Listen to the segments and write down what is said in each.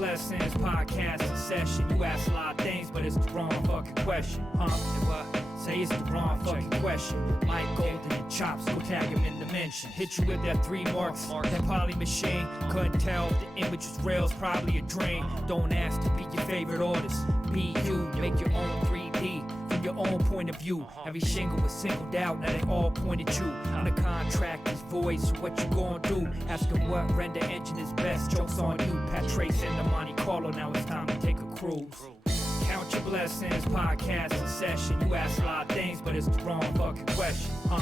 blessings, podcast in session. You ask a lot of things, but it's the wrong fucking question, huh? Say it's the wrong fucking question. Mike Golden and Chops, go tag him in the mention. Hit you with that 3 marks, that poly machine. Couldn't tell if the image was real, it's probably a dream. Don't ask to be your favorite artist. Be you, make your own 3D from your own point of view. Every shingle was singled out, now they all point at you. On the contractor's voice, what you gonna do? Ask him what render engine is best. Jokes on you, Pat Trace in the Monte Carlo. Now it's time to take a cruise. Count your blessings, podcast in session. You ask a lot of things, but it's the wrong fucking question, huh?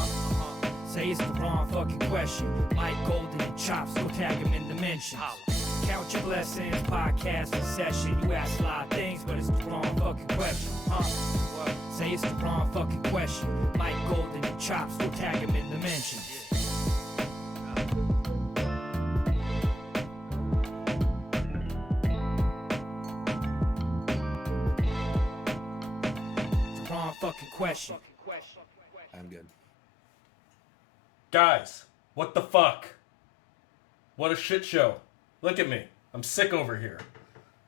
Say it's the wrong fucking question. Mike Golden and Chops, go tag him in the mentions. Count your blessings, podcast in session. You ask a lot of things, but it's the wrong fucking question, huh? Say it's the wrong fucking question. Mike Golden and Chops, go tag him in the mentions. Fucking question. I'm good. Guys, what the fuck? What a shit show. Look at me. I'm sick over here.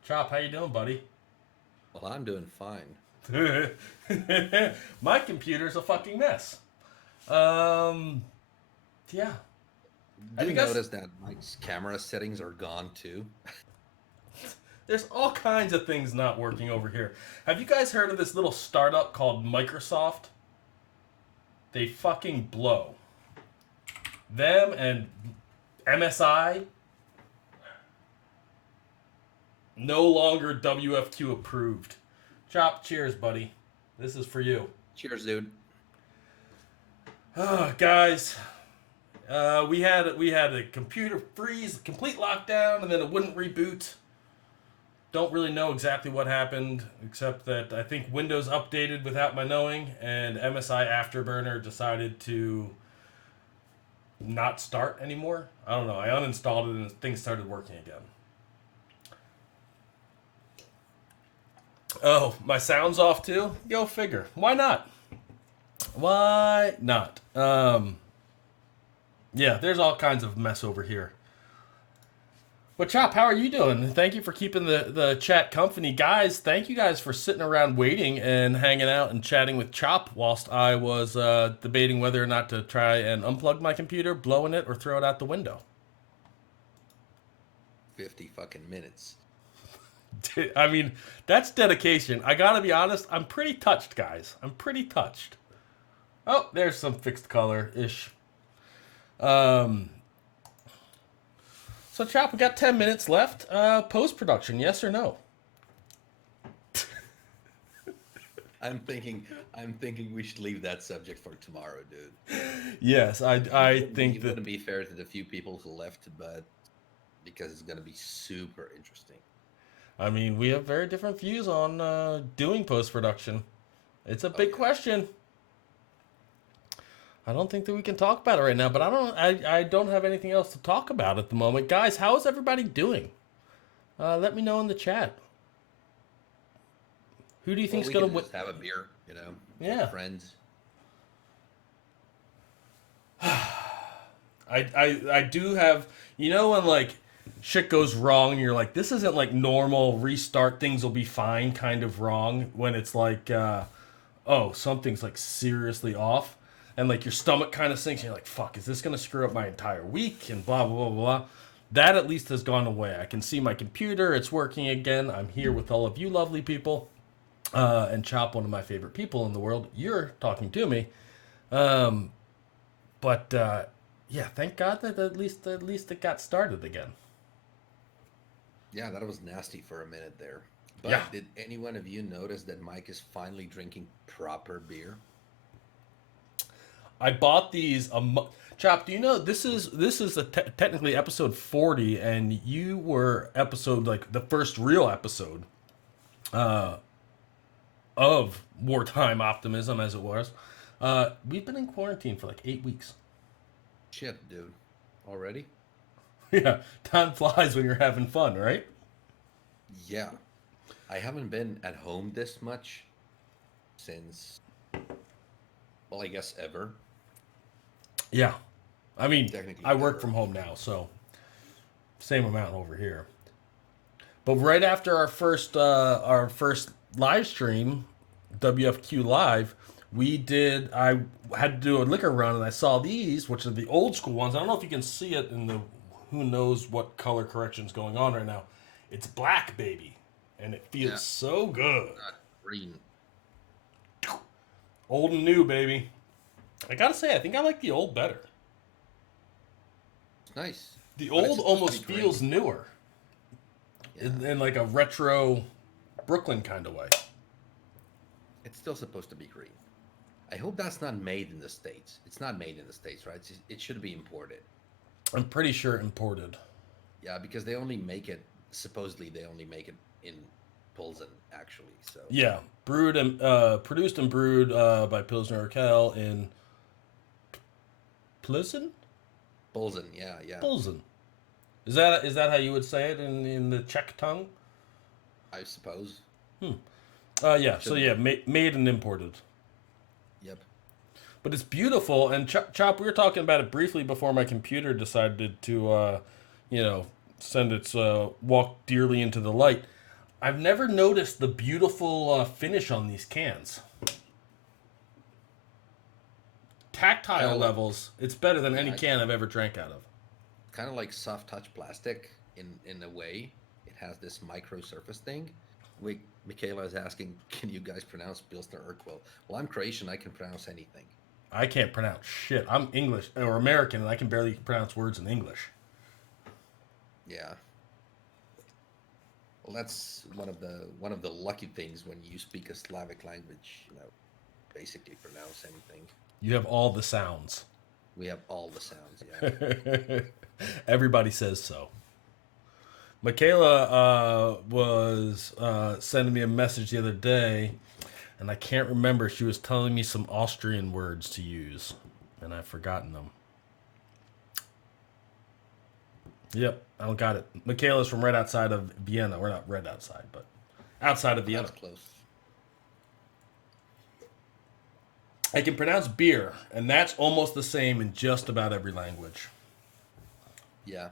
Chop, how you doing, buddy? Well, I'm doing fine. My computer's a fucking mess. Yeah. Do you notice that Mike's camera settings are gone too? There's all kinds of things not working over here. Have you guys heard of this little startup called Microsoft? They fucking blow. Them and MSI, no longer WFQ approved. Chop, cheers, buddy. This is for you. Cheers, dude. Guys, we had a computer freeze, complete lockdown, and then it wouldn't reboot. Don't really know exactly what happened, except that I think Windows updated without my knowing, and MSI Afterburner decided to not start anymore. I don't know. I uninstalled it and things started working again. Oh, my sound's off too? Go figure. Why not? Why not? Yeah, there's all kinds of mess over here. But Chop, how are you doing? Thank you for keeping the chat company. Guys, thank you guys for sitting around waiting and hanging out and chatting with Chop whilst I was debating whether or not to try and unplug my computer, blowing it, or throw it out the window. 50 fucking minutes. I mean, that's dedication. I gotta be honest, I'm pretty touched, guys. I'm pretty touched. Oh, there's some fixed color-ish. So, Chop, we got 10 minutes left. Post-production, yes or no? I'm thinking we should leave that subject for tomorrow, dude. Yes, I think it wouldn't be fair to the few people who left, but because it's going to be super interesting. I mean, we have very different views on doing post-production. It's a big question. I don't think that we can talk about it right now, but I don't have anything else to talk about at the moment. Guys, how is everybody doing? Let me know in the chat. Who do you think's going to win? Have a beer, you know? Yeah. Friends. I do have, you know, when like shit goes wrong and you're like, this isn't like normal restart, things will be fine kind of wrong, when it's like, oh, something's like seriously off. And like your stomach kind of sinks, and you're like, fuck, is this going to screw up my entire week? And blah, blah, blah, blah. That at least has gone away. I can see my computer. It's working again. I'm here with all of you lovely people. And Chop, one of my favorite people in the world. You're talking to me. Yeah, thank God that at least it got started again. Yeah, that was nasty for a minute there. But yeah. Did any one of you notice that Mike is finally drinking proper beer? I bought these. Chop, do you know this is technically episode 40, and you were episode like the first real episode of Wartime Optimism, as it was. We've been in quarantine for like 8 weeks. Shit, dude. Already? Yeah, time flies when you're having fun, right? Yeah. I haven't been at home this much since, well, I guess ever. Yeah. I mean, Technically I work ever. from home now, so same amount over here. But right after our first live stream, WFQ live, I had to do a liquor run, and I saw these, which are the old school ones. I don't know if you can see it in the, who knows what color correction's going on right now. It's black, baby, and it feels so good. Not green. Old and new, baby. I gotta say, I think I like the old better. It's nice. The But it's old supposed to almost be feels green. newer, in like a retro Brooklyn kind of way. It's still supposed to be green. I hope that's not made in the States. It's not made in the States, right? It should be imported. I'm pretty sure imported. Yeah, because they only make it, supposedly they only make it in Pilsen, actually. So Yeah, brewed and produced and brewed by Pilsner Urquell in Pilsen. Pilsen, yeah. Pilsen. Is that how you would say it in the Czech tongue? I suppose. Yeah. So yeah, made and imported. Yep. But it's beautiful. And Chop, we were talking about it briefly before my computer decided to, send its walk dearly into the light. I've never noticed the beautiful finish on these cans. Tactile levels, it's better than any can I've ever drank out of. Kind of like soft touch plastic in a way. It has this micro surface thing. Michaela is asking, can you guys pronounce Pilsner Urquell? Well, I'm Croatian. I can pronounce anything. I can't pronounce shit. I'm English or American, and I can barely pronounce words in English. Yeah. Well, that's one of the lucky things when you speak a Slavic language. Basically pronounce anything. You have all the sounds. We have all the sounds. Yeah. Everybody says so. Michaela was sending me a message the other day, and I can't remember. She was telling me some Austrian words to use, and I've forgotten them. Yep, I got it. Michaela's from right outside of Vienna. We're not right outside, but outside of Vienna. That's close. I can pronounce beer, and that's almost the same in just about every language. Yeah.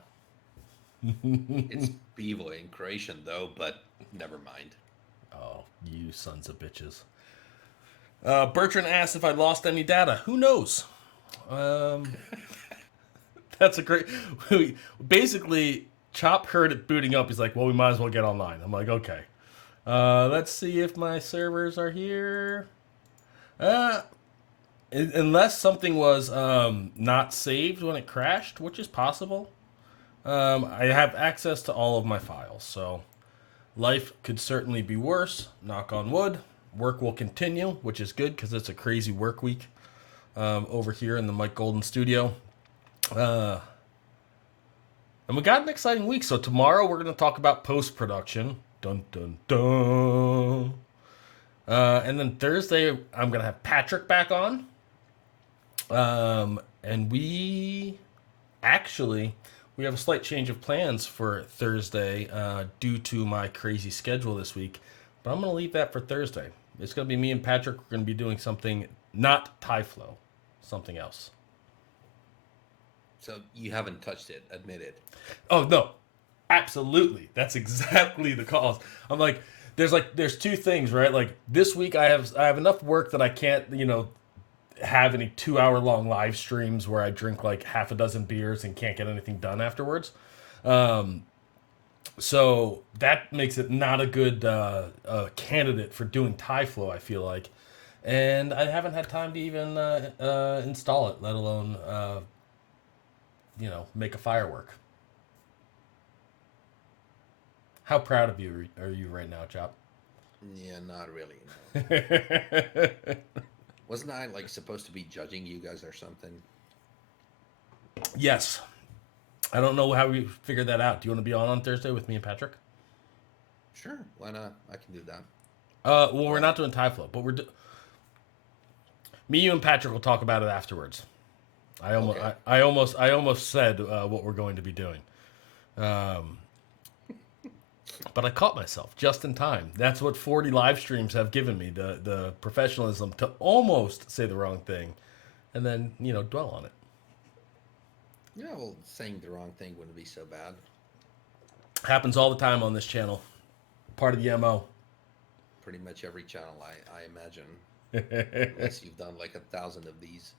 It's pivo in Croatian, though, but never mind. Oh, you sons of bitches. Bertrand asked if I lost any data. Who knows? That's a great... Basically, Chop heard it booting up. He's like, well, we might as well get online. I'm like, okay. Let's see if my servers are here. Unless something was not saved when it crashed, which is possible. I have access to all of my files, so life could certainly be worse. Knock on wood. Work will continue, which is good because it's a crazy work week over here in the Mike Golden studio. And we got an exciting week. So tomorrow we're going to talk about post-production. Dun, dun, dun. And then Thursday I'm going to have Patrick back on. And we have a slight change of plans for Thursday due to my crazy schedule this week. But I'm going to leave that for Thursday. It's going to be me and Patrick. We're going to be doing something not Tyflow, something else. So you haven't touched it, admit it. Oh, no. Absolutely. That's exactly the cause. I'm like, there's two things, right? Like this week I have enough work that I can't, have any 2-hour-long live streams where I drink like half a dozen beers and can't get anything done afterwards. So that makes it not a good candidate for doing Tyflow, I feel like. And I haven't had time to even install it, let alone, make a firework. How proud of you are you right now, Chop? Yeah, not really. No. Wasn't I supposed to be judging you guys or something? Yes. I don't know how we figured that out. Do you want to be on Thursday with me and Patrick? Sure, why not? I can do that. Well, we're not doing Tyflow, but me, you, and Patrick will talk about it afterwards. I almost said what we're going to be doing. But I caught myself just in time. That's what 40 live streams have given me, the professionalism to almost say the wrong thing and then, dwell on it. Yeah, well, saying the wrong thing wouldn't be so bad. Happens all the time on this channel. Part of the MO. Pretty much every channel, I imagine, unless you've done like 1,000 of these.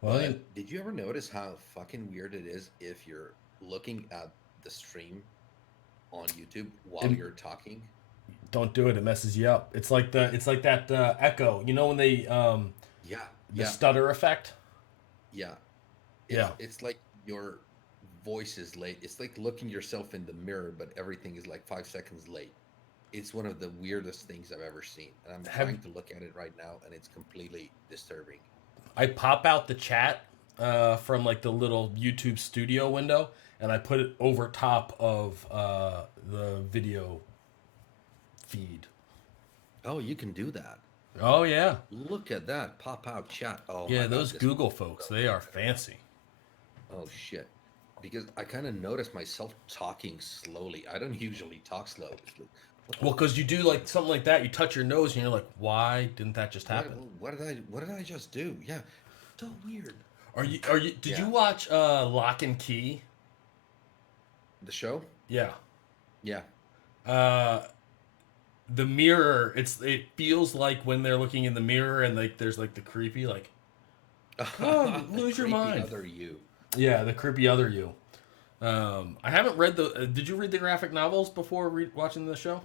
Well, But did you ever notice how fucking weird it is if you're looking at the stream on YouTube while you're talking? don't do it. It messes you up. It's like that echo. You know when they Yeah, the yeah, stutter effect. yeah. Yeah. It's like your voice is late. It's like looking yourself in the mirror, but everything is like 5 seconds late. It's one of the weirdest things I've ever seen, and I'm trying to look at it right now, and it's completely disturbing. I pop out the chat from like the little YouTube studio window, and I put it over top of the video feed. Oh, you can do that. Oh yeah, Look at that. Pop out chat. Oh my yeah. God, Those this Google folks, they are fancy. Oh shit. Because I kind of noticed myself talking slowly. I don't usually talk slow. It's like, Well, because you do like something like that, you touch your nose, and you're like, "Why didn't that just happen?" what did I just do? Yeah. So weird. Did you watch Lock and Key? The show? Yeah. Yeah. The mirror. It feels like when they're looking in the mirror, and like there's like the creepy like, "Come, lose your Creepy mind." Other you. Yeah, the creepy other you. I haven't read the. Did you read the graphic novels before watching the show?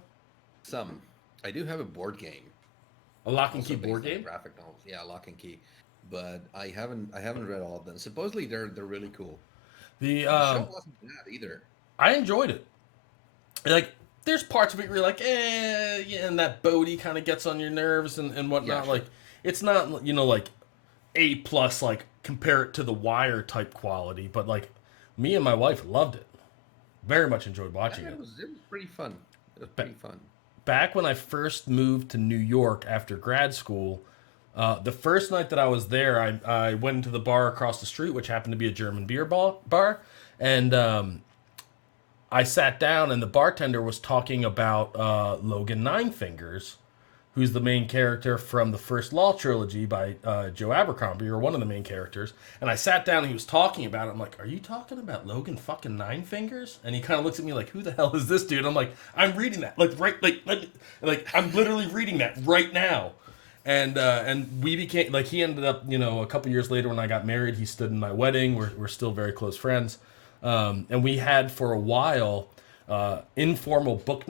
Some. I do have a board game. A Lock and Also Key board based on game. graphic novels. Yeah, Lock and Key. But I haven't read all of them. Supposedly they're really cool. The The show wasn't bad either. I enjoyed it. Like, there's parts of it where you're like, yeah, and that Bodhi kind of gets on your nerves and whatnot. Yeah, sure. Like, it's not like A plus, like compare it to The Wire type quality, but like me and my wife loved it. Very much enjoyed watching Yeah, it. it was pretty fun. It was pretty fun. Back when I first moved to New York after grad school, the first night that I was there, I went into the bar across the street, which happened to be a German beer bar, and I sat down, and the bartender was talking about Logan Nine Fingers, who's the main character from the first Law trilogy by Joe Abercrombie, or one of the main characters. And I sat down, and he was talking about it. I'm like, "Are you talking about Logan fucking Nine Fingers?" And he kind of looks at me like, "Who the hell is this dude?" I'm like, "I'm reading that, like I'm literally reading that right now." And we became like, he ended up, a couple years later when I got married, he stood in my wedding. We're still very close friends, and we had for a while informal book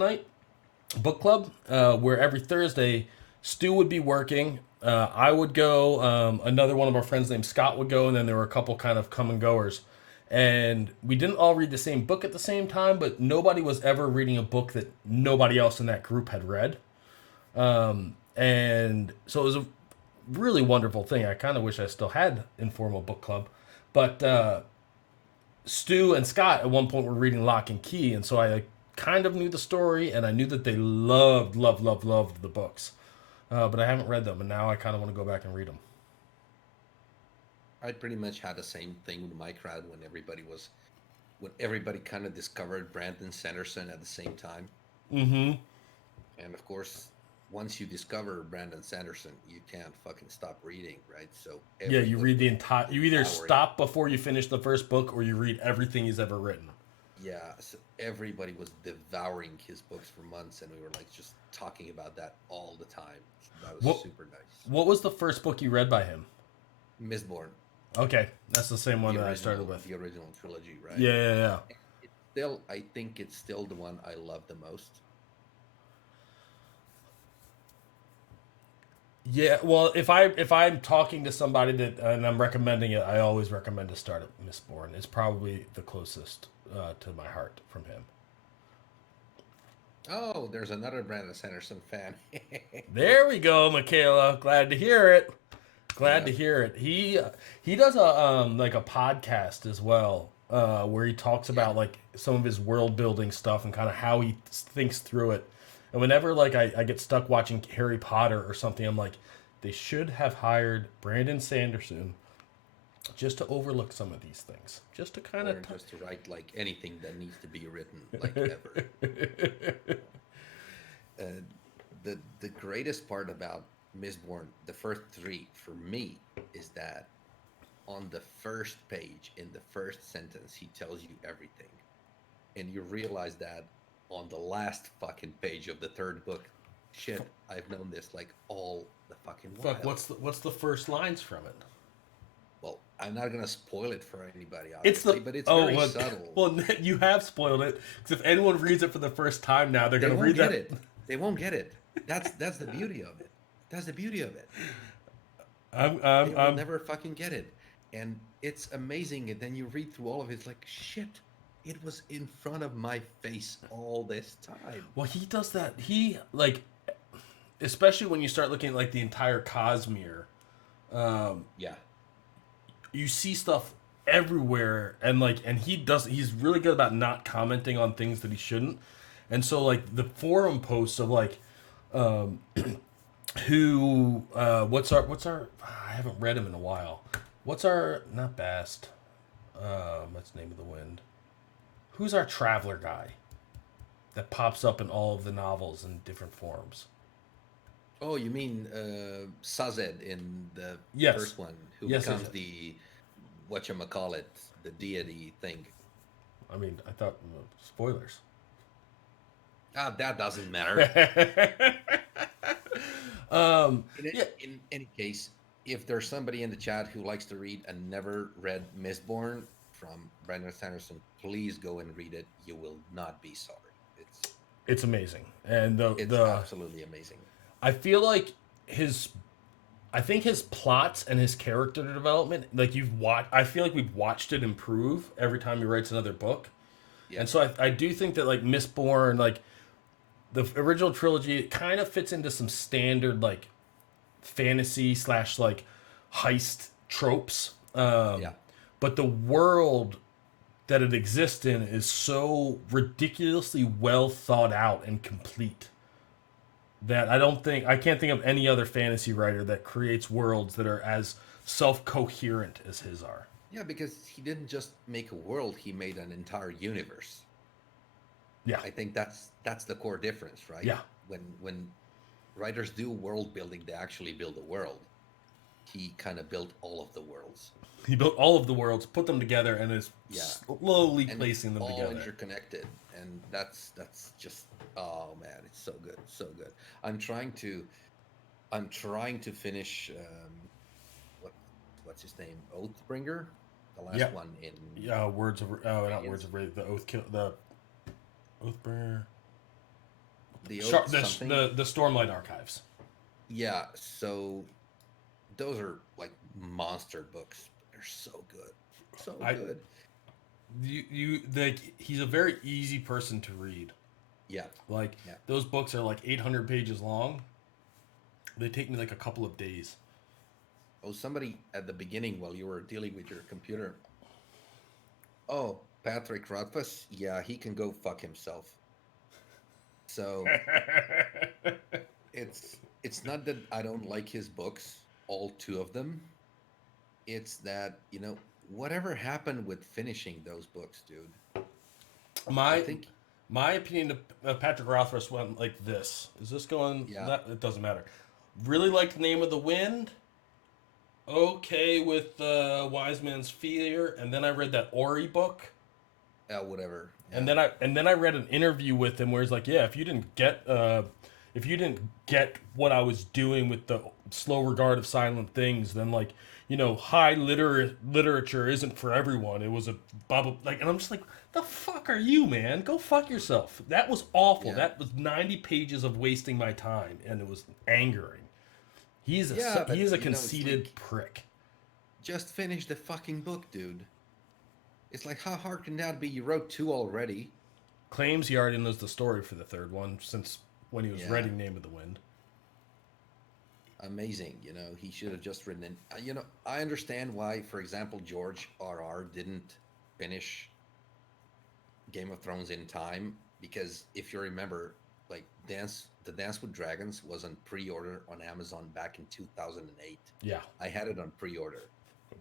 club, where every Thursday Stu would be working, I would go, another one of our friends named Scott would go, and then there were a couple kind of come and goers, and we didn't all read the same book at the same time, but nobody was ever reading a book that nobody else in that group had read. And so it was a really wonderful thing. I kind of wish I still had informal book club, but Stu and Scott at one point were reading Lock and Key, and so I kind of knew the story, and I knew that they loved the books, but I haven't read them, and now I kind of want to go back and read them. I pretty much had the same thing with my crowd when everybody kind of discovered Brandon Sanderson at the same time. Mm-hmm. And of course, once you discover Brandon Sanderson, you can't fucking stop reading, right? So Yeah, you read the entire. You either devouring. stop before you finish the first book, or you read everything he's ever written. Yeah, so everybody was devouring his books for months, and we were like just talking about that all the time. That was super nice. What was the first book you read by him? Mistborn. Okay, that's the same one that I started with. The original trilogy, right? Yeah. I think it's still the one I love the most. Yeah, well, if I'm talking to somebody and I'm recommending it, I always recommend to start at Mistborn. It's probably the closest to my heart from him. Oh, there's another Brandon Sanderson fan. There we go, Michaela. Glad to hear it. Glad to hear it. He does a like a podcast as well, where he talks about like some of his world building stuff and kind of how he thinks through it. And whenever like I get stuck watching Harry Potter or something, I'm like, they should have hired Brandon Sanderson just to overlook some of these things, just to kind of just to write like anything that needs to be written, like ever. The greatest part about Mistborn, the first three for me, is that on the first page, in the first sentence, he tells you everything. and you realize that on the last fucking page of the third book. Shit, I've known this like all the fucking while. Fuck, what's the first lines from it? Well, I'm not gonna spoil it for anybody, It's obviously, the but it's very well, subtle. well, you have spoiled it because if anyone reads it for the first time now, they're They gonna won't read get that. it. They won't get it. That's the beauty of it. That's the beauty of it. I'm They I'm, will I'm never fucking get it, and it's amazing. And then you read through all of it, it's like shit. It was in front of my face all this time. well, he does that. He like, especially when you start looking at like the entire Cosmere, Yeah, you see stuff everywhere, and like, and he's really good about not commenting on things that he shouldn't. And so like the forum posts of like, um, what's our I haven't read him in a while. What's our not Bast? What's the name of the wind? Who's our traveler guy that pops up in all of the novels in different forms? oh, you mean Sazed in the Yes. first one, who Yes, becomes yes. the whatchamacallit, the deity thing. I mean, I thought spoilers. Ah, that doesn't matter. Yeah, In any case, if there's somebody in the chat who likes to read and never read Mistborn from Brandon Sanderson, please go and read it. You will not be sorry. it's amazing, and It's the absolutely amazing. I feel like I think his plots and his character development, like I feel like we've watched it improve every time he writes another book. Yeah. And so I do think that like Mistborn, like the original trilogy, it kind of fits into some standard like fantasy slash like heist tropes. Yeah. But the world that it exists in is so ridiculously well thought out and complete that I can't think of any other fantasy writer that creates worlds that are as self-coherent as his are. Yeah, because he didn't just make a world, he made an entire universe. Yeah. I think that's the core difference, right? Yeah. When writers do world building, they actually build a world. He kind of built all of the worlds. He built all of the worlds, put them together, and is Yeah. slowly And placing them all together. interconnected, and that's just, oh man, it's so good, so good. I'm trying to finish what's his name, Oathbringer, the last Yeah. one in Yeah, words of not Dragons. words of Wraith, the Oathbringer, the Oath something. the Stormlight Archives. Yeah, so those are like monster books. They're so good, so good. He's a very easy person to read. Yeah, Like Yeah. those books are like 800 pages long. They take me like a couple of days. oh, somebody at the beginning while you were dealing with your computer. Oh, Patrick Rothfuss. Yeah, he can go fuck himself. So it's not that I don't like his books, all two of them. It's that, whatever happened with finishing those books, dude. My I think my opinion of Patrick Rothfuss went like this. Is this going? Yeah. It doesn't matter. Really liked Name of the Wind. Okay with Wise Man's Fear, and then I read that Ori book. whatever. And then I read an interview with him where he's like, yeah, if you didn't get what I was doing with the slow regard of silent things, then like, high literature isn't for everyone. It was a bubble like, and I'm just like, the fuck are you, man? Go fuck yourself. That was awful. Yeah. That was 90 pages of wasting my time, and it was angering. He's but, a it's conceited like- prick. just finish the fucking book, dude. It's like, how hard can that be? You wrote 2 already. Claims he already knows the story for the third one since when he was Yeah. writing Name of the Wind. Amazing, he should have just written in. I understand why, for example, George R.R. didn't finish Game of Thrones in time, because if you remember, like the Dance with Dragons was on pre-order on Amazon back in 2008. Yeah. I had it on pre-order.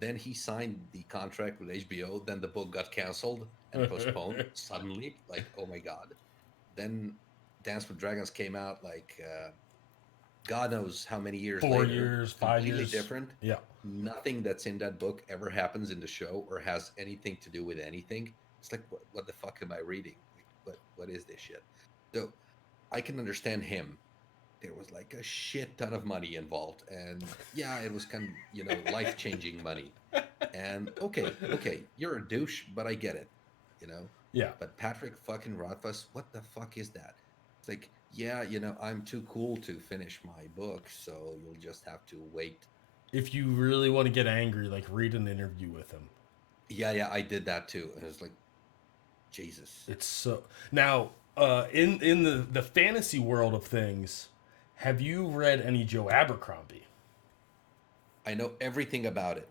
Then he signed the contract with HBO. Then the book got canceled and postponed suddenly. Like, oh my god. Then Dance with Dragons came out like God knows how many years 4 later. years, 5 Completely years. different. Yeah. Nothing that's in that book ever happens in the show or has anything to do with anything. It's like, what the fuck am I reading? Like, what is this shit? So I can understand him. There was like a shit ton of money involved, and yeah, it was kind of, life changing money. And okay, you're a douche, but I get it, you know. Yeah. But Patrick fucking Rothfuss, what the fuck is that? It's like, yeah, I'm too cool to finish my book, so you'll just have to wait. If you really want to get angry, like read an interview with him. Yeah, I did that too. And it was like, Jesus. It's so now in the fantasy world of things. Have you read any Joe Abercrombie? I know everything about it,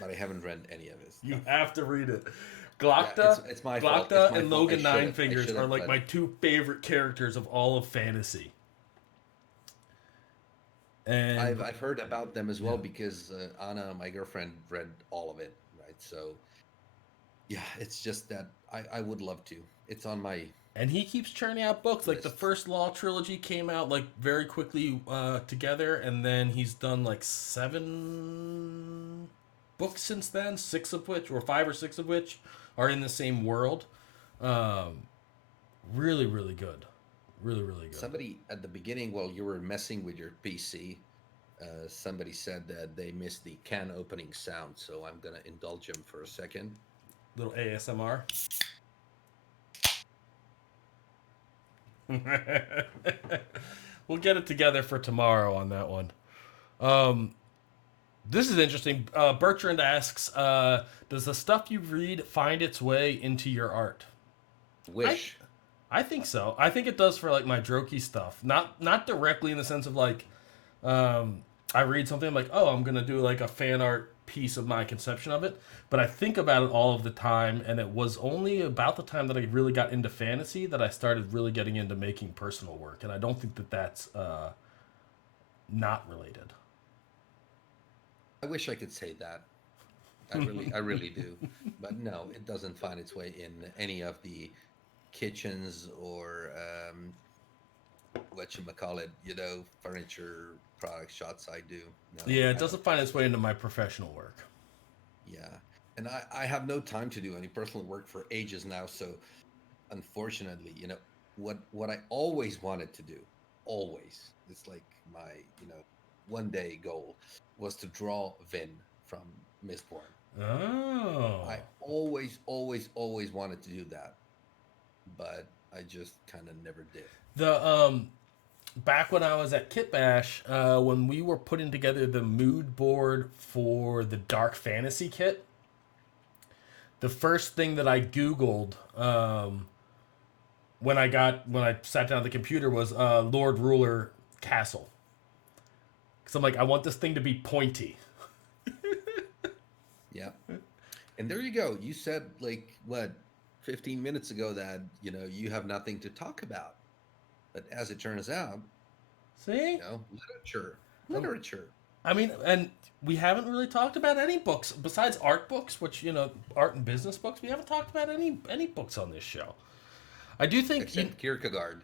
but I haven't read any of it. You have to read it. Glocta, Yeah, it's my fault. Glocta It's my and fault. Logan Nine Fingers are like read my two favorite characters of all of fantasy. And I've heard about them as well because Anna, my girlfriend, read all of it, right? So yeah, it's just that I would love to. It's on my and he keeps churning out books. Like the list. first Law trilogy came out like very quickly together, and then he's done like 7 books since then. 6 of which, or 5 or 6 of which, are in the same world. Really, really good. Really, really good. Somebody at the beginning, while you were messing with your PC, somebody said that they missed the can opening sound, so I'm gonna indulge them for a second. Little ASMR. We'll get it together for tomorrow on that one. This is interesting. Bertrand asks, does the stuff you read find its way into your art? Wish. I think so. I think it does for like my jokey stuff. Not directly in the sense of like I read something, I'm like, oh, I'm gonna do like a fan art piece of my conception of it. But I think about it all of the time, and it was only about the time that I really got into fantasy that I started really getting into making personal work. And I don't think that that's not related. I wish I could say that. I really do. But no, it doesn't find its way in any of the kitchens or whatchamacallit, furniture product shots I do. No, Yeah, it doesn't find its way into my professional work. Yeah. And I have no time to do any personal work for ages now. So unfortunately, what I always wanted to do, always, it's like my, one day goal was to draw Vin from Mistborn. Oh. I always wanted to do that, but I just kind of never did. The back when I was at Kit Bash, when we were putting together the mood board for the Dark Fantasy kit, the first thing that I Googled when I sat down at the computer was Lord Ruler Castle. Because I'm like, I want this thing to be pointy. Yeah. And there you go. You said, 15 minutes ago that, you have nothing to talk about. But as it turns out, see? Literature. I mean, and we haven't really talked about any books besides art books, which, art and business books. We haven't talked about any books on this show. I do think... Except Kierkegaard.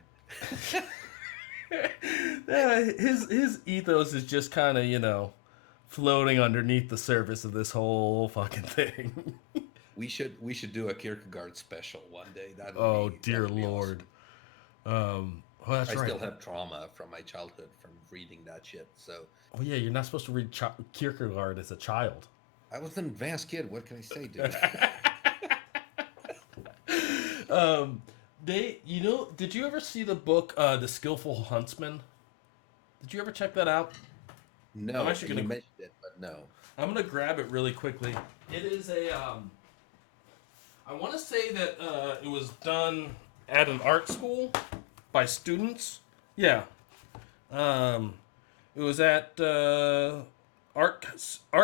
His ethos is just kind of, floating underneath the surface of this whole fucking thing. We should do a Kierkegaard special one day. Dear Lord. Awesome. Well, that's I right. still have trauma from my childhood from reading that shit. So. Oh yeah, you're not supposed to read Kierkegaard as a child. I was an advanced kid. What can I say, dude? Did you ever see the book, The Skillful Huntsman? Did you ever check that out? No, I'm actually you mentioned it, but no. I'm gonna grab it really quickly. It is a, I want to say that it was done at an art school by students. Yeah. It was at Art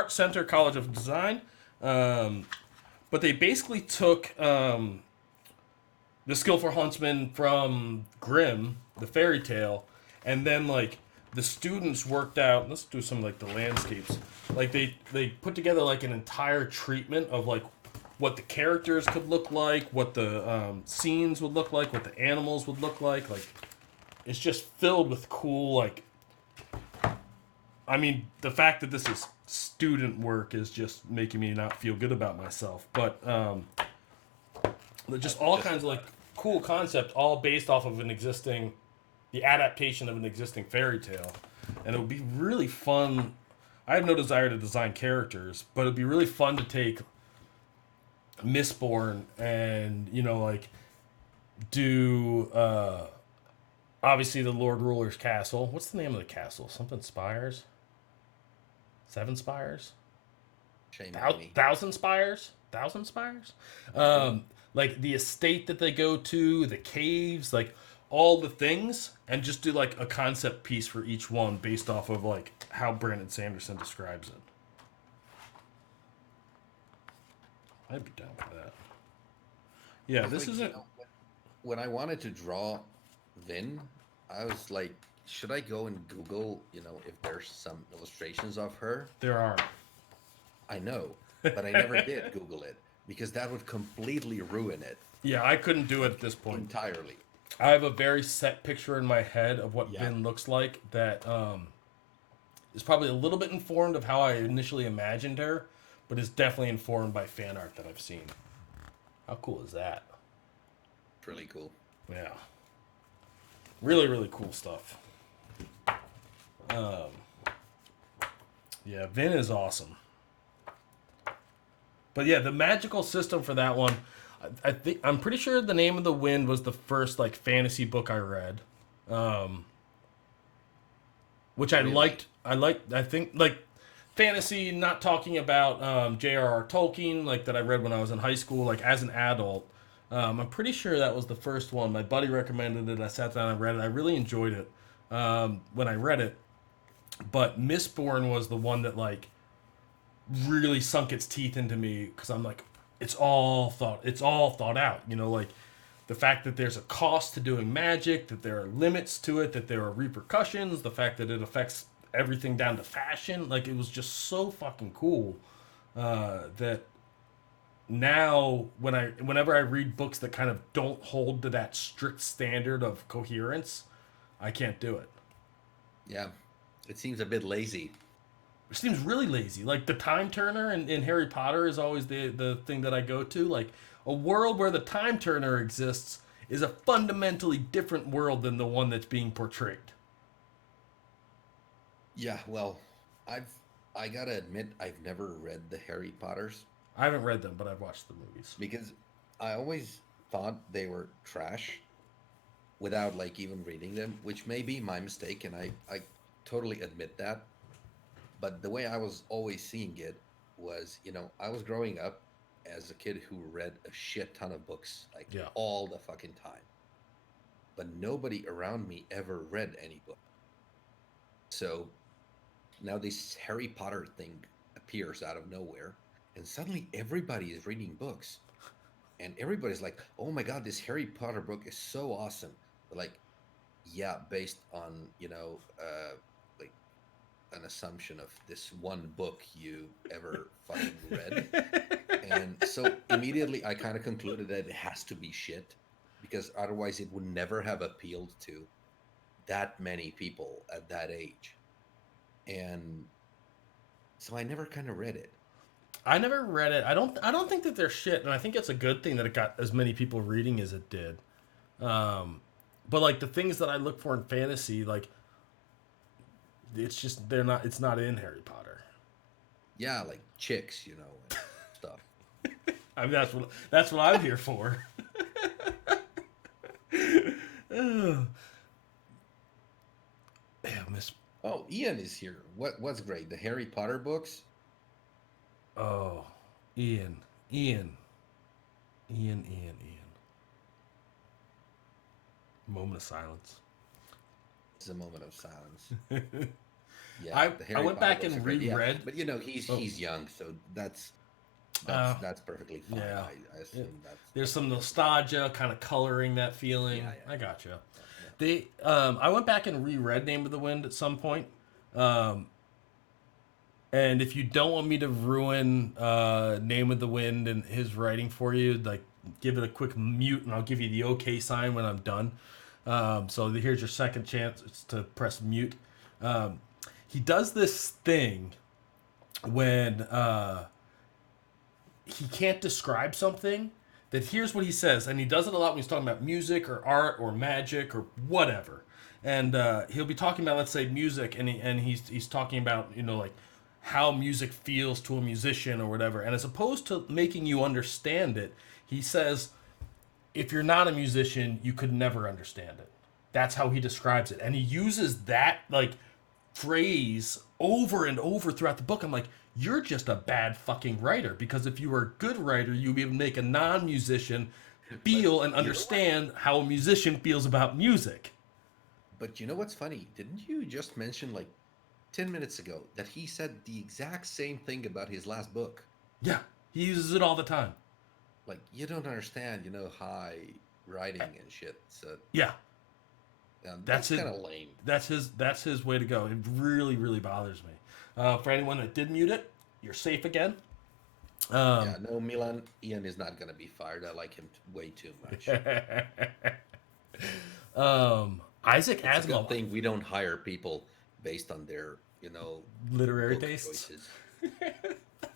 Center College of Design. But they basically took The Skillful Huntsman from Grimm, the fairy tale, and then the students worked out. Let's do some the landscapes. They put together an entire treatment of what the characters could look like, what the scenes would look like, what the animals would look like. It's just filled with cool I mean, the fact that this is student work is just making me not feel good about myself. But just all kinds of like cool concepts, all based off of the adaptation of an existing fairy tale, and it would be really fun. I have no desire to design characters, but it'd be really fun to take Mistborn and like do obviously the Lord Ruler's castle. What's the name of the castle? Something Spires? Seven Spires? Shame on me. Thousand Spires? Thousand Spires? Like the estate that they go to, the caves, like all the things, and just do like a concept piece for each one based off of like how Brandon Sanderson describes it. I'd be down for that. Yeah, this isn't. When I wanted to draw Vin, I was like, should I go and Google, if there's some illustrations of her? There are. I know, but I never did Google it because that would completely ruin it. Yeah, I couldn't do it at this point. Entirely. I have a very set picture in my head of what Vin looks like that is probably a little bit informed of how I initially imagined her, but is definitely informed by fan art that I've seen. How cool is that? It's really cool. Yeah. Really, really cool stuff. Yeah, Vin is awesome. But yeah, the magical system for that one, I'm pretty sure The Name of the Wind was the first like fantasy book I read, which I liked. I think like fantasy, not talking about J.R.R. Tolkien like that I read when I was in high school, like as an adult. I'm pretty sure that was the first one. My buddy recommended it. I sat down and read it. I really enjoyed it when I read it. But Mistborn was the one that like really sunk its teeth into me because I'm like, it's all thought out. Like the fact that there's a cost to doing magic, that there are limits to it, that there are repercussions, the fact that it affects everything down to fashion. Like it was just so fucking cool that now whenever I read books that kind of don't hold to that strict standard of coherence, I can't do it. Yeah, it seems a bit lazy. It seems really lazy. Like the Time Turner in Harry Potter is always the thing that I go to. Like a world where the Time Turner exists is a fundamentally different world than the one that's being portrayed. Yeah, well, I gotta admit I've never read the Harry Potters. I haven't read them, but I've watched the movies. Because I always thought they were trash without like even reading them, which may be my mistake, and I totally admit that. But the way I was always seeing it was, I was growing up as a kid who read a shit ton of books, like all the fucking time. But nobody around me ever read any book. So now this Harry Potter thing appears out of nowhere. And suddenly everybody is reading books. And everybody's like, oh my God, this Harry Potter book is so awesome. But like, yeah, based on, like an assumption of this one book you ever fucking read. And so immediately I kind of concluded that it has to be shit. Because otherwise it would never have appealed to that many people at that age. And so I never kind of read it. I never read it. I don't think that they're shit, and I think it's a good thing that it got as many people reading as it did. But like the things that I look for in fantasy, like it's just it's not in Harry Potter. Yeah, like chicks, and stuff. I mean that's what I'm here for. Yeah, Miss. Oh, Ian is here. What's great? The Harry Potter books. Oh, Ian. Moment of silence. It's a moment of silence. Yeah, I went back and reread, but he's young, so that's perfectly fine. Yeah. I assume there's some nostalgia kind of coloring that feeling. Yeah. I gotcha. I went back and reread Name of the Wind at some point. And if you don't want me to ruin Name of the Wind and his writing for you, like give it a quick mute, and I'll give you the okay sign when I'm done. So here's your second chance to press mute. He does this thing when he can't describe something that here's what he says, and he does it a lot when he's talking about music or art or magic or whatever. And he'll be talking about, let's say, music, and he's talking about, you know, like how music feels to a musician or whatever. And as opposed to making you understand it, he says, if you're not a musician, you could never understand it. That's how he describes it, and he uses that like phrase over and over throughout the book. I'm like, you're just a bad fucking writer, because if you were a good writer, you'd be able to make a non-musician feel and understand how a musician feels about music. But you know what's funny? Didn't you just mention like 10 minutes ago that he said the exact same thing about his last book? Yeah, he uses it all the time. Like, you don't understand, high writing and shit. So yeah, that's kind of lame. That's his way to go. It really, really bothers me. For anyone that did mute it, you're safe again. Yeah, no, Ian is not going to be fired. I like him way too much. Isaac It's a Asimov. good thing we don't hire people based on their, literary book tastes. choices.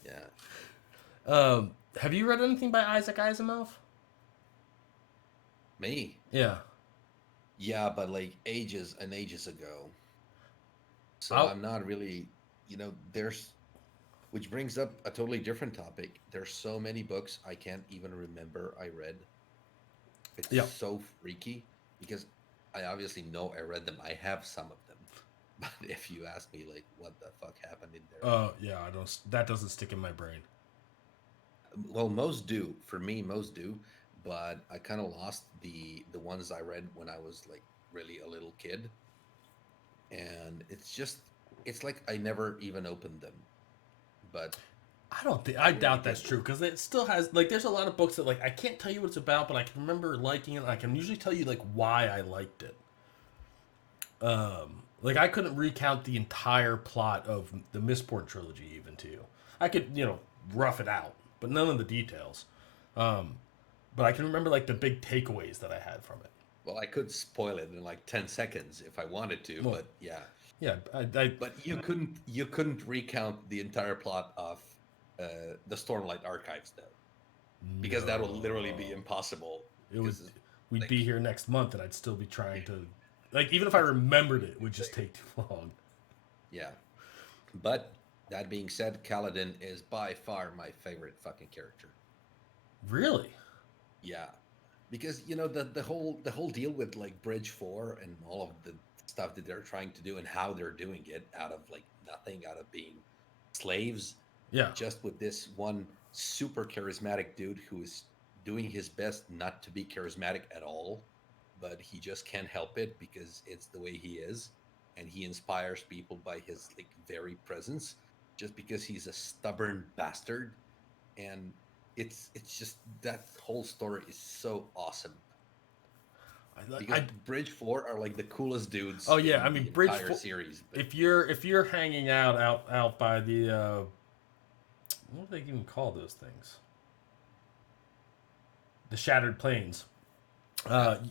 Yeah. Have you read anything by Isaac Asimov? Me? Yeah. Yeah, but like ages and ages ago. So I'm not really, which brings up a totally different topic. There's so many books I can't even remember I read. It's so freaky because I obviously know I read them. I have some of them. But if you ask me, like, what the fuck happened in there? Yeah, that doesn't stick in my brain. Well, most do. For me, most do. But I kind of lost the ones I read when I was like really a little kid. And it's like I never even opened them. But I doubt that's true, because it still has, like, there's a lot of books that, like, I can't tell you what it's about, but I can remember liking it, and I can usually tell you, like, why I liked it. Like, I couldn't recount the entire plot of the Mistborn trilogy even to you. I could, rough it out, but none of the details. But I can remember, like, the big takeaways that I had from it. Well, I could spoil it in like 10 seconds if I wanted to, but yeah. Yeah, But you couldn't recount the entire plot of the Stormlight Archives, though, because that would literally be impossible. We'd be here next month, and I'd still be trying to, like, even if I remembered it would just take too long. Yeah, but that being said, Kaladin is by far my favorite fucking character. Really? Yeah, because the whole deal with like Bridge 4 and all of the stuff that they're trying to do and how they're doing it out of like nothing, out of being slaves. Yeah. Just with this one super charismatic dude who is doing his best not to be charismatic at all, but he just can't help it because it's the way he is, and he inspires people by his like very presence, just because he's a stubborn bastard. And it's just, that whole story is so awesome. Because Bridge 4 are like the coolest dudes. Oh yeah, I mean, the Bridge entire 4 series. But if you're hanging out by the what do they even call those things? The Shattered Plains.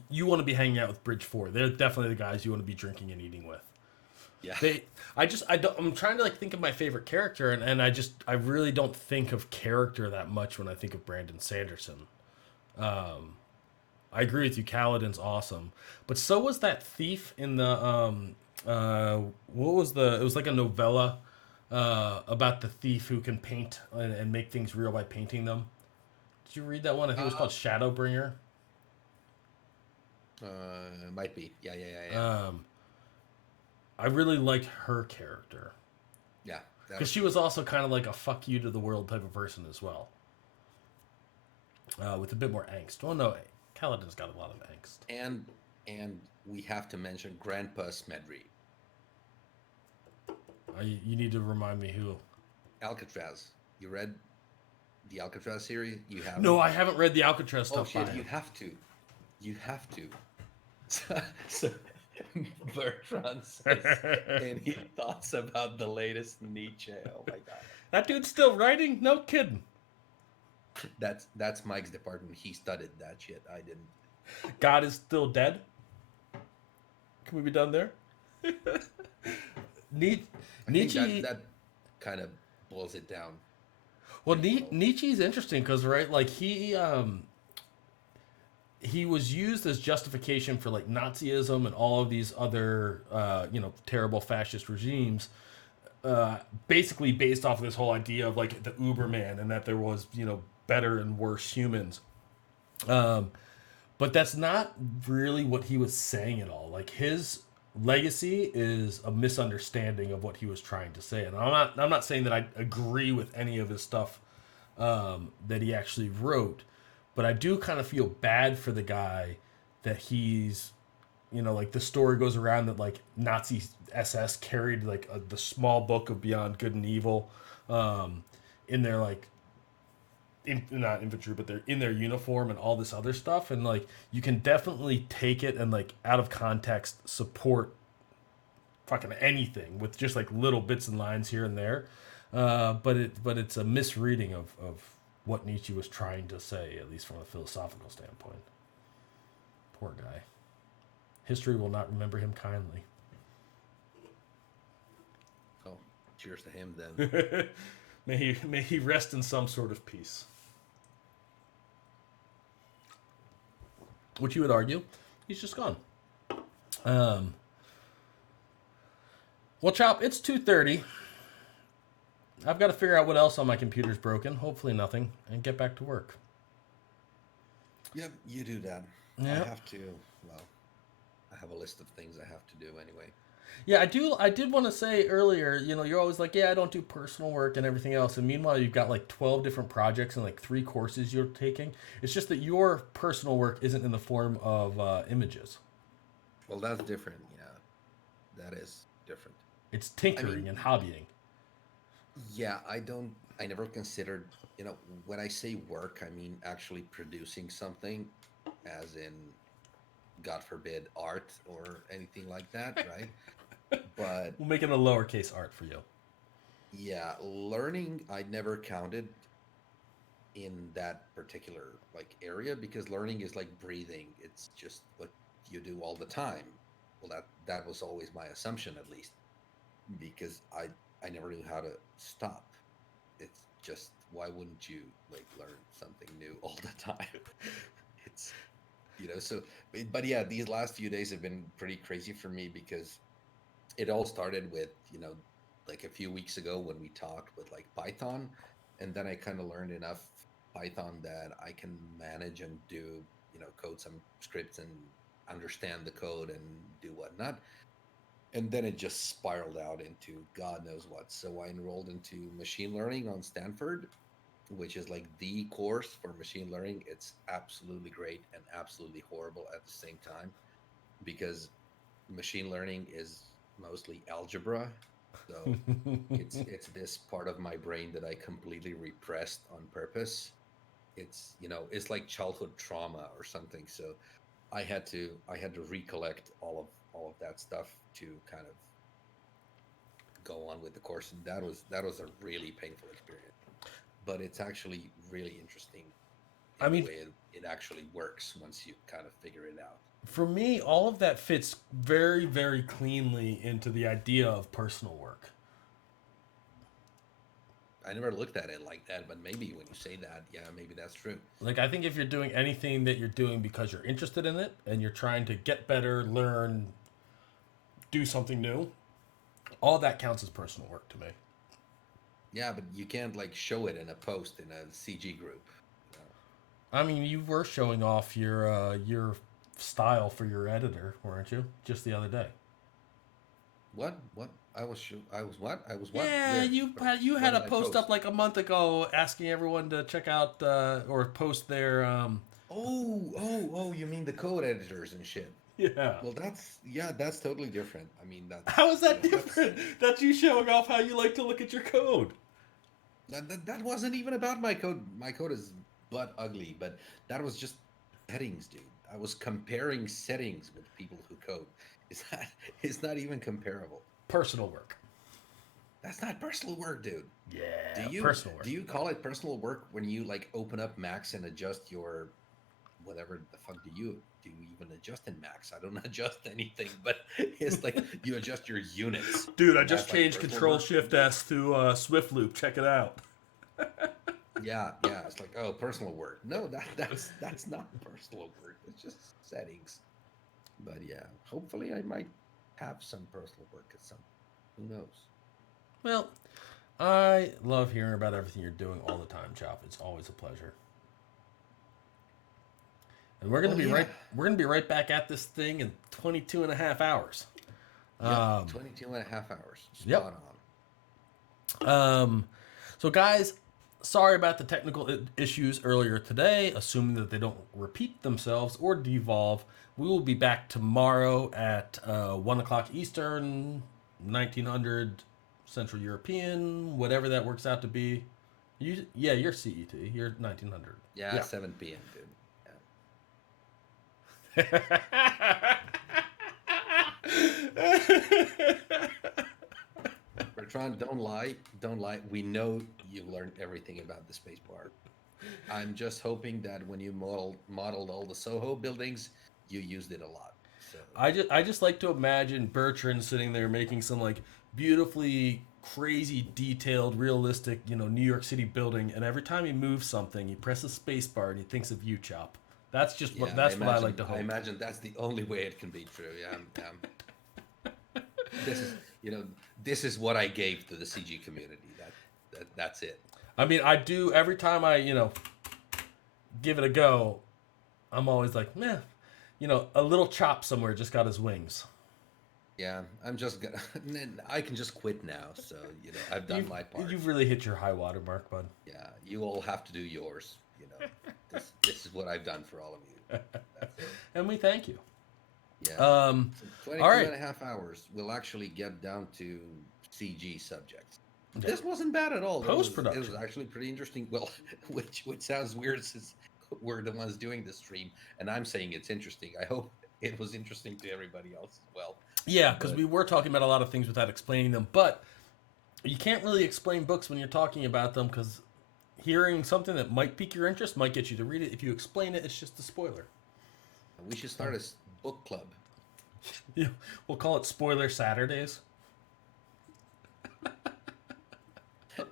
You want to be hanging out with Bridge 4. They're definitely the guys you want to be drinking and eating with. Yeah. I'm trying to like think of my favorite character, and I really don't think of character that much when I think of Brandon Sanderson. I agree with you. Kaladin's awesome, but so was that thief in the what was it was like a novella about the thief who can paint and make things real by painting them. Did you read that one? I think it was called Shadowbringer. Might be. Yeah. I really liked her character. Yeah. Because she was also kind of like a fuck you to the world type of person as well. With a bit more angst. Well, no, Kaladin's got a lot of angst. And we have to mention Grandpa Smedry. You need to remind me who. Alcatraz. You read the Alcatraz series? You have? No, I haven't read the Alcatraz stuff. Oh shit! You have to. You have to. So Bertrand says any thoughts about the latest Nietzsche? Oh my god. That dude's still writing? No kidding. That's Mike's department. He studied that shit. I didn't. God is still dead? Can we be done there? Nietzsche. That kind of boils it down. Well, Nietzsche's interesting because, right, like he he was used as justification for like Nazism and all of these other terrible fascist regimes, basically based off of this whole idea of like the Uberman and that there was better and worse humans. But that's not really what he was saying at all. Like his legacy is a misunderstanding of what he was trying to say, and I'm not saying that I agree with any of his stuff that he actually wrote, but I do kind of feel bad for the guy that he's, like the story goes around that like Nazi SS carried like the small book of Beyond Good and Evil in their like not infantry, but they're in their uniform and all this other stuff, and like you can definitely take it and like out of context support fucking anything with just like little bits and lines here and there, but it's a misreading of what Nietzsche was trying to say, at least from a philosophical standpoint. Poor guy. History will not remember him kindly. Oh, cheers to him then. May he rest in some sort of peace. Which you would argue, he's just gone. Well, Chop, it's 2:30. I've got to figure out what else on my computer's broken. Hopefully nothing, and get back to work. Yep, you do that. Yeah. I have to. Well, I have a list of things I have to do anyway. Yeah, I did want to say earlier, you're always like, yeah, I don't do personal work and everything else. And meanwhile, you've got like 12 different projects and like 3 courses you're taking. It's just that your personal work isn't in the form of images. Well, that's different. Yeah, that is different. It's tinkering and hobbying. Yeah, I never considered, when I say work, I mean actually producing something, as in, God forbid, art or anything like that, right? But we'll make it a lowercase art for you. Yeah, learning I never counted in that particular like area, because learning is like breathing. It's just what you do all the time. Well, that was always my assumption, at least, because I never knew how to stop. It's just, why wouldn't you like learn something new all the time? It's so, but yeah, these last few days have been pretty crazy for me, because it all started with, like a few weeks ago when we talked with like Python, and then I kind of learned enough Python that I can manage and do, code some scripts and understand the code and do whatnot. And then it just spiraled out into God knows what. So I enrolled into machine learning on Stanford, which is like the course for machine learning. It's absolutely great and absolutely horrible at the same time, because machine learning is mostly algebra. So it's this part of my brain that I completely repressed on purpose. It's like childhood trauma or something. So I had to recollect all of that stuff to kind of go on with the course, and that was a really painful experience. But it's actually really interesting. The way it actually works once you kind of figure it out. For me, all of that fits very, very cleanly into the idea of personal work. I never looked at it like that, but maybe when you say that, yeah, maybe that's true. Like, I think if you're doing anything that you're doing because you're interested in it and you're trying to get better, learn, do something new, all that counts as personal work to me. Yeah, but you can't like show it in a post in a CG group. I mean, you were showing off your style for your editor, weren't you? Just the other day. What? I was what? Yeah, you had a post up like a month ago asking everyone to check out or post their. Oh! You mean the code editors and shit? Yeah. Well, that's totally different. I mean, how is that different? That's you showing off how you like to look at your code. That wasn't even about my code. My code is butt ugly, but that was just settings, dude. I was comparing settings with people who code. It's not even comparable. Personal work. That's not personal work, dude. Yeah. Personal work. Do you call it personal work when you like open up Max and adjust your whatever the fuck do you even adjust in Max? I don't adjust anything, but it's like you adjust your units. Dude, I just changed Control Shift S to Swift Loop. Check it out. Yeah, it's like, oh, personal work. No, that's not personal work. It's just settings. But yeah, hopefully I might have some personal work at some. Who knows? Well, I love hearing about everything you're doing all the time, Chop. It's always a pleasure. And we're gonna Well, be yeah. right. We're gonna be right back at this thing in 22 and a half hours. Yep, Um, 22 and a half hours. yep. Spot on. Um, so, guys, sorry about the technical issues earlier today. Assuming that they don't repeat themselves or devolve, we will be back tomorrow at 1 o'clock Eastern, 1900 Central European, whatever that works out to be. Yeah, you're CET. You're 1900. Yeah, Yeah. 7 p.m., dude. Bertrand, don't lie. Don't lie. We know you learned everything about the space bar. I'm just hoping that when you modeled all the Soho buildings, you used it a lot. So I just like to imagine Bertrand sitting there making some like beautifully crazy detailed realistic New York City building, and every time he moves something he presses space bar and he thinks of you, Chop. That's just what yeah, what I like to I hope. imagine that's the only way it can be true. Yeah, this is this is what I gave to the CG community. That's it. I mean, I do every time I give it a go. I'm always like, meh, a little Chop somewhere just got his wings. Yeah, I'm just gonna. I can just quit now. So I've done you've, my part. you've really hit your high water mark, bud. Yeah, you all have to do yours. This is what I've done for all of you. That's it. And we thank you. Yeah. So 22 All right. and a half hours. We'll actually get down to CG subjects. This wasn't bad at all. Post-production. It was actually pretty interesting. Well, which sounds weird since we're the ones doing the stream, and I'm saying it's interesting. I hope it was interesting to everybody else as well. Yeah, because we were talking about a lot of things without explaining them, but you can't really explain books when you're talking about them because hearing something that might pique your interest might get you to read it. If you explain it, it's just a spoiler. We should start a book club. Yeah, we'll call it Spoiler Saturdays.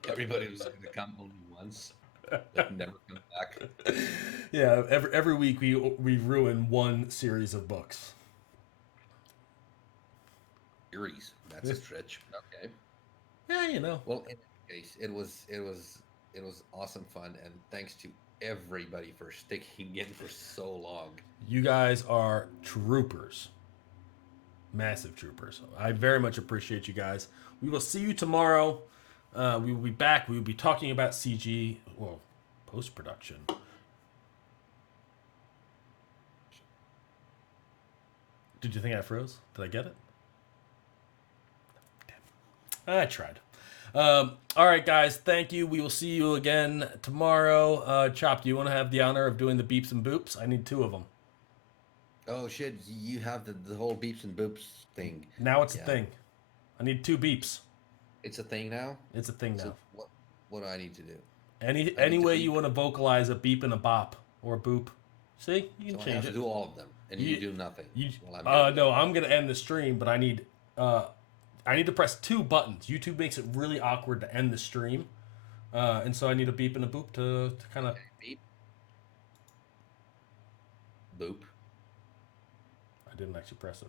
Everybody was going to come only once, but never come back. Yeah, every week we ruin one series of books. Series. That's a stretch. Okay. Yeah, Well, in any case, it was awesome fun, and thanks to everybody for sticking in for so long. You guys are troopers. Massive troopers. I very much appreciate you guys. We will see you tomorrow. We will be back. We will be talking about CG, well, post-production. Did you think I froze? Did I get it? Damn. I tried. All right, guys. Thank you. We will see you again tomorrow. Chop, do you want to have the honor of doing the beeps and boops? I need 2 of them. Oh shit! You have the whole beeps and boops thing. Now it's a thing. I need 2 beeps. It's a thing now. It's a thing now. So what do I need to do? Any way you want to vocalize a beep and a bop or a boop. See, you can So I change have to it. do all of them, and you do nothing. No, I'm gonna end the stream, but I need to press 2 buttons. YouTube makes it really awkward to end the stream, and so I need a beep and a boop to kind of Beep. Boop. I didn't actually press it.